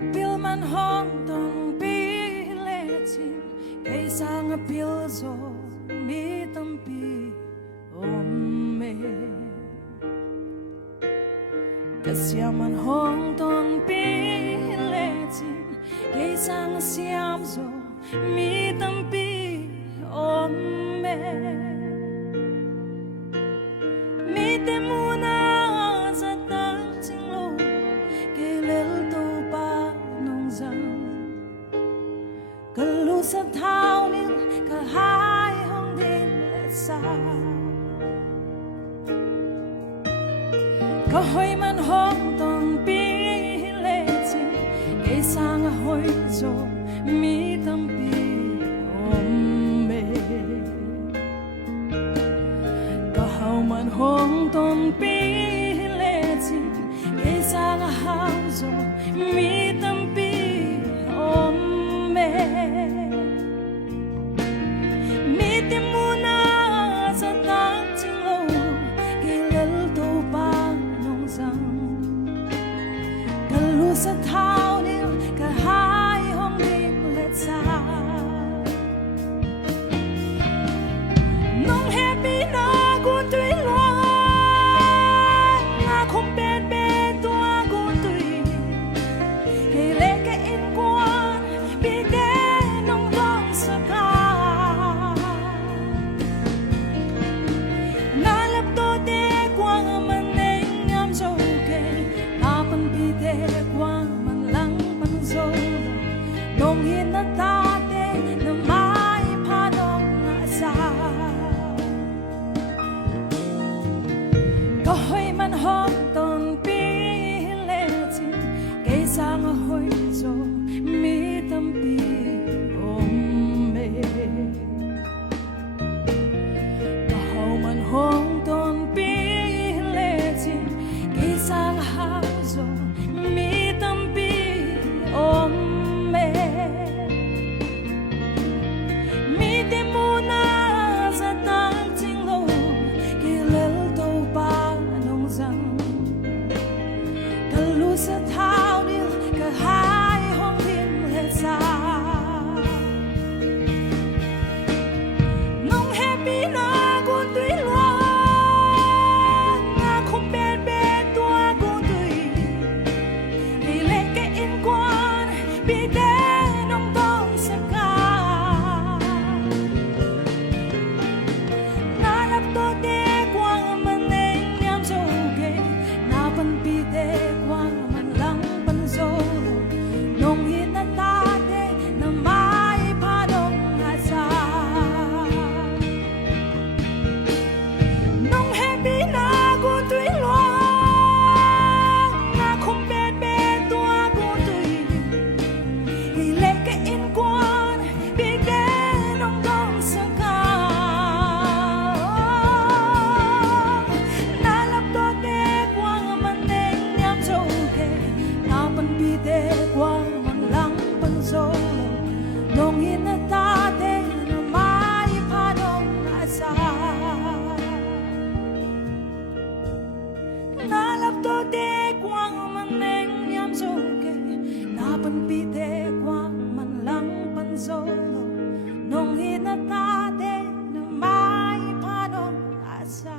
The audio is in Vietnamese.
appeal man hong tong pi le chin cây sang appeal zo mi tam pi om me kasya man hong tong pi le chin cây sang siam zo mi tam pi om me mi te muna sa tang ching lo ke lel to pa nong zang ka lu sa thao nin ka hai hong din le sa ka hoi man hong tong pi le chin ke sang a hoi zo mi tam pi om me ka hau man hong tong pi le chin ke sang a hau zo mi tam pi om me mi te muna sa tang ching lo ke lel to pa nong zang ka lu sa thao nil ka hai hong din let sa nong happy na gun tui lo nga không bên bên tua gun tui ke le ke in quan bi de nong dong sa ka na lap to de quang man neng ngam zo ke na pan bi de quang man lang man zo nong hin na ta de na mai pa nong na sa có hoi man hong tong pi le chin ke sang a hoi zo mi tam pi om me có hau man hong tong pi le chin ke sang a hau zo mi tam pi om me mi te muna sa tang ching lo ke lel to pa nong zang ka lu sa thao nil ka hai hong hin le sa nong happy na gun tui lo nga không bên bên tua gun tui đi lên cái in quan bi de nong tong sa ka na lap to de quang man neng nyam zo ke na pan pi de quang man lang pan zo nong hin na ta de na mai pa nong ha sa nong happy na gun tui lo nga không bên bên tua gun tui hi le ke in quan bi de nong dong sa ka na lap to de quang man neng nyam zo ke na pan pi de quang man lang pan zo nong hin na ta de na mai pa nong a sa na lap to de quang man neng nyam zo ke na pan pi de quang man lang pan zo nong hin na ta de na mai pa nong a sa